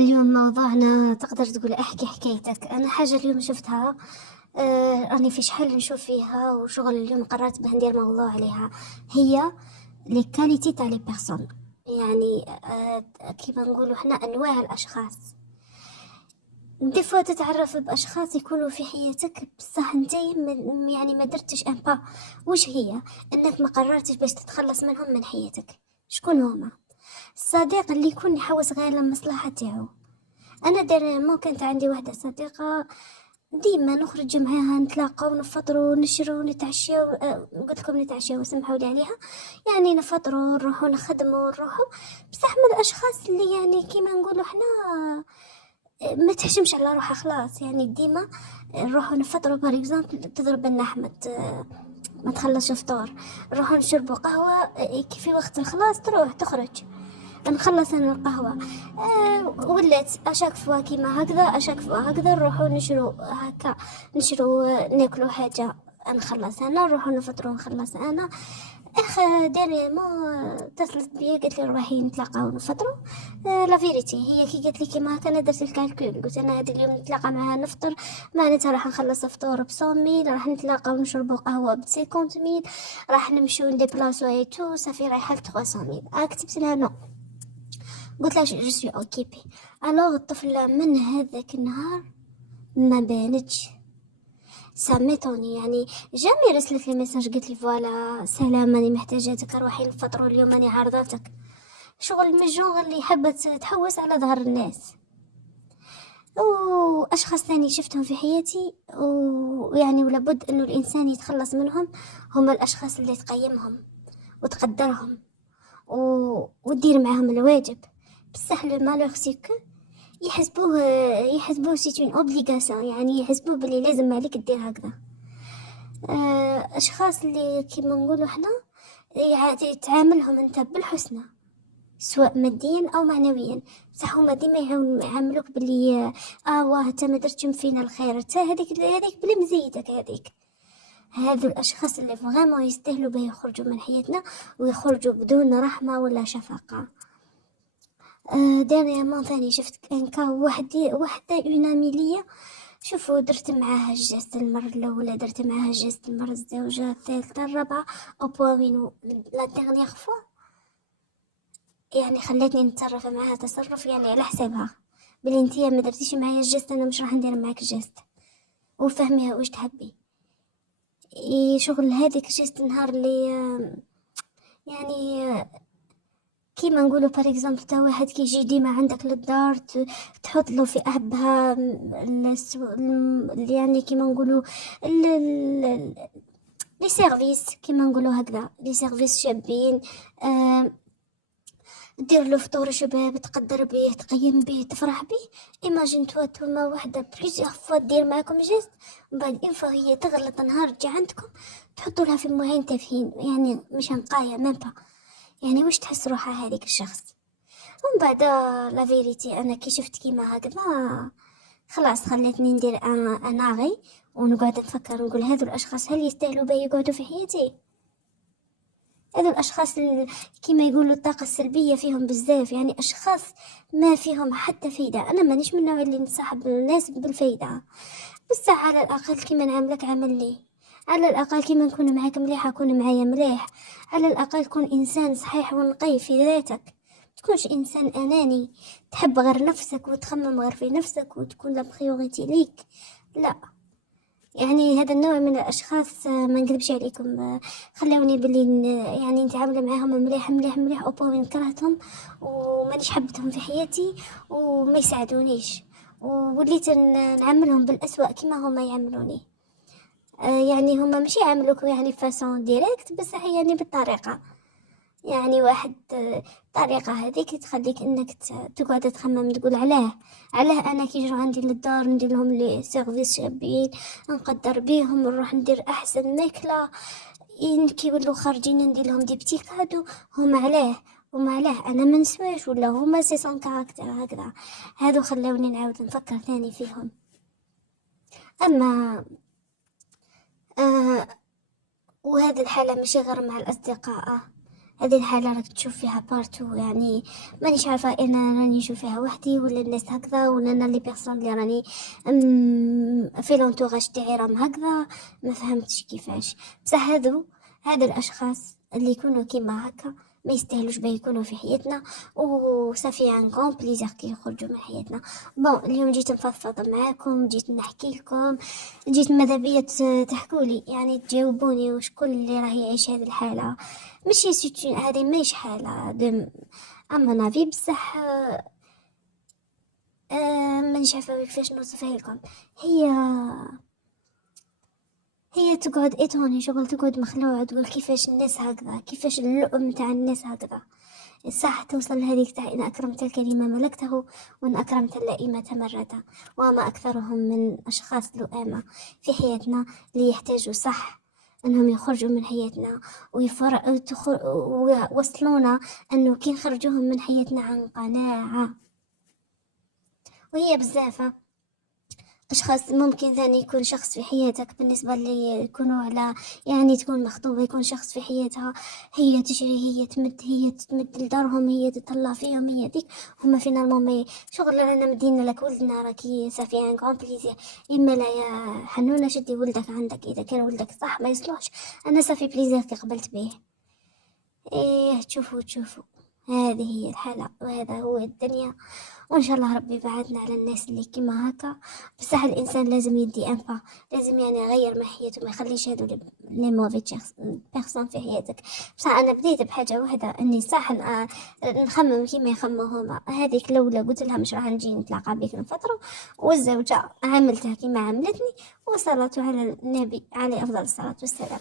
اليوم موضوعنا تقدر تقول احكي حكايتك. انا حاجة اليوم شفتها. راني في شحال نشوف فيها وشغل اليوم قررت باه ندير موضوع عليها. هي لي كاليتي تاع لي بيرسون، يعني كيما نقولوا حنا انواع الاشخاص. دي فوا تتعرف باشخاص يكونوا في حياتك بصح انتي يعني ما درتش ان با. وش هي؟ انك ما قررتش باش تتخلص منهم من حياتك. شكون هما؟ الصديق اللي يكون يحوس غير للمصلحة تاعو. انا ديريمون كانت عندي واحده صديقه ديما نخرج معاها نتلاقاو نفطروا نشروا نتعشاو، قلت لكم نتعشاو سمحوا لي عليها. يعني نفطروا نروحوا نخدموا نروحوا. بصح من الاشخاص اللي يعني كيما نقولوا حنا ما تحشمش على روحها خلاص. يعني ديما نروحوا نفطروا بار اكزومبل تضرب لنا احمد، ما تخلصش فطور نروحوا نشربوا قهوه، كي في وقت الخلاص تروح تخرج نخلص انا القهوة. ولات اشاك فوا كيما هكذا اشاك فوا هكذا نروحو نشرو هكا، نشرو ناكلو حاجة نخلص انا، نروحو نفطرو نخلص انا. ديريمون اتصلت بيا قالت لي روحي نتلاقاو نفطرو. لا فيريتي هي كي قالت لي كيما هكا انا درت الكالكول، قلت انا هذا اليوم نتلاقى معاها نفطر معناتها راح نخلص فطور ب100 000، راح نتلاقاو نشربو قهوة ب50 000، راح نمشيو نديبلاصو اي تو صافي رايحة ل300 000. كتبت لها نو، قلت لها جو سوي اوكيبي. الوغ الطفلة من هذاك النهار ما بانتش ساميتوني، يعني جامي رسلت لي ميساج قلت لي فوالا سلام راني محتاجاتك روحي نفطروا اليوم راني عارضاتك. شغل من الجوغ اللي حبت تحوس على ظهر الناس. واشخاص ثاني شفتهم في حياتي ويعني ولابد انه الانسان يتخلص منهم. هم الاشخاص اللي تقيمهم وتقدرهم وتدير معاهم الواجب. بصح لو مالوغ سيكو يحسبوه سي اون اوبليغاسيون، يعني يحسبوه بلي لازم عليك دير هكذا. اشخاص اللي كيما نقولوا حنا يعني تعاملهم انت بالحسنى سواء ماديا او معنويا. بصح هما ديما يعاملوك بلي واه انت ما درتش فينا الخير، انت هذيك بلي مزيتك هذيك. هذو الاشخاص اللي فريمون يستاهلوا باه يخرجوا من حياتنا ويخرجوا بدون رحمه ولا شفقه. ديريامون ثاني شفت كان كاو وحده اون امي ليا. شوفوا درت معاها الجست المرة الأولى، درت معاها الجست المرة الزوجة الثالثة الرابعة أو بوامينو لا ديرنيغ فوا. يعني خلتني نتصرف معاها تصرف يعني على حسابها، بلي انتيا ما درتيش معايا الجست انا مش راح ندير معاك الجست، وفهميها واش تحبي. شغل هذيك جست نهار اللي يعني كيما نقولوا بار اكزومبل تا واحد كيجي ديما عندك للدار تحط له في احبها يعني كيما نقولوا لي سيرفيس، كيما نقولوا هكذا لي سيرفيس شابين. دير له فطور شباب تقدر به تقيم به تفرح به. ايماجين توا توما وحده بليزيوغ فوا دير معاكم جيست من بعد ان فوا هي تغلط نهار تجي عندكم تحطوا لها في معين تافهين، يعني مش نقايا ميم با. يعني واش تحس روحها هذيك الشخص. ومن بعد لا فيريتي انا كي شفت كيما هكذا خلاص خلتني ندير انا غي ونقعد نفكر نقول هذو الاشخاص هل يستاهلوا بي يقعدوا في حياتي؟ هذو الاشخاص كيما يقولوا الطاقه السلبيه فيهم بزاف، يعني اشخاص ما فيهم حتى فايده. انا مانيش من النوع اللي نصاحب الناس بالفايده، بصح على الاقل كيما نعاملك عاملني، على الاقل كيما نكون معاك مليحه كون معايا مليح، على الاقل كون انسان صحيح ونقي في ذاتك، تكونش انسان اناني تحب غير نفسك وتخمم غير في نفسك وتكون لا بريوريتي ليك. لا، يعني هذا النوع من الاشخاص ما نكذبش عليكم، خلوني باللي يعني نتعامل معاهم مليح مليح مليح او بوين كرهتهم ومانيش حبتهم في حياتي وما يساعدونيش، ووليت نعاملهم بالأسوأ كما هما يعاملوني. يعني هما مش يعاملوك يعني فاسون ديريكت بس يعني بالطريقة، يعني واحد طريقة هذيك تخليك انك تقعد تخمم تقول علاه انا كي يجوا عندي للدار ندير لهم لي سيرفيس شابين نقدر بيهم نروح ندير احسن ماكلة، كي يولوا خارجين ندير لهم دي بتي كادو. هما علاه انا ما نسواش ولا هما سي سون كاركتر هكذا. هادو خلوني نعاود نفكر ثاني فيهم. اما وهذه الحالة مش غير مع الأصدقاء، هذه الحالة راك تشوف فيها بارتو، يعني مانيش عارفة أنا راني نشوف فيها وحدي ولا الناس هكذا، ولا أنا لي بيرسون اللي راني في لونتوراج تاعي راهم هكذا. ما فهمتش كيفاش. بصح هادو الأشخاص اللي يكونوا كيما هكا ما يستاهلوش باه يكونوا في حياتنا، وصافي ان غون بليزير كي يخرجوا من حياتنا. بون اليوم جيت نفضفض معاكم، جيت نحكي لكم، جيت ماذا بيا تحكولي، يعني تجاوبوني وشكون اللي راه يعيش هذه الحالة. ماشي سيتون هذه ماهيش حالة اما نافي بصح. مانيش عارفة كيفاش نوصفها لكم. هي هي تقعد ايتوني شغل، تقعد مخلوعة تقول كيفاش الناس هكذا، كيفاش اللؤم تاع الناس هكذا. صح توصل لهذيك تاع إن أكرمت الكريم ملكته، وإن أكرمت اللئيم مرته. وما أكثرهم من أشخاص لؤامة في حياتنا اللي يحتاجوا صح أنهم يخرجوا من حياتنا ويوصلونا أنه كي نخرجوهم من حياتنا عن قناعة. وهي بزافة أشخاص. ممكن ثاني يكون شخص في حياتك بالنسبة اللي يكونوا على، يعني تكون مخطوبة يكون شخص في حياتها، هي تجري، هي تمد لدارهم، هي تطلع فيهم، هي ديك هما فينا المهم شغل رانا مدينا لك ولدنا راكي صافي ان كون بليزير. إما لا يا حنونة شدي ولدك عندك، إذا كان ولدك صح ما يصلحش أنا صافي بليزير كي قبلت به. إيه تشوفوا هذه هي الحالة وهذا هو الدنيا. وإن شاء الله ربي بعدنا على الناس اللي كيما هكا. بصح الإنسان لازم يدي أنفا، لازم يعني يغير من حياته، ما يخليش هادو لي موفي بيرسون في حياتك. بصح أنا بديت بحاجة واحدة، إني صح نخمم كيما يخمموا هما. هذيك الأولى قلت لها مش راح نجي نتلاقى بك نفطروا، والزوجة عملتها كيما عملتني، وصلاة على النبي عليه أفضل الصلاة والسلام.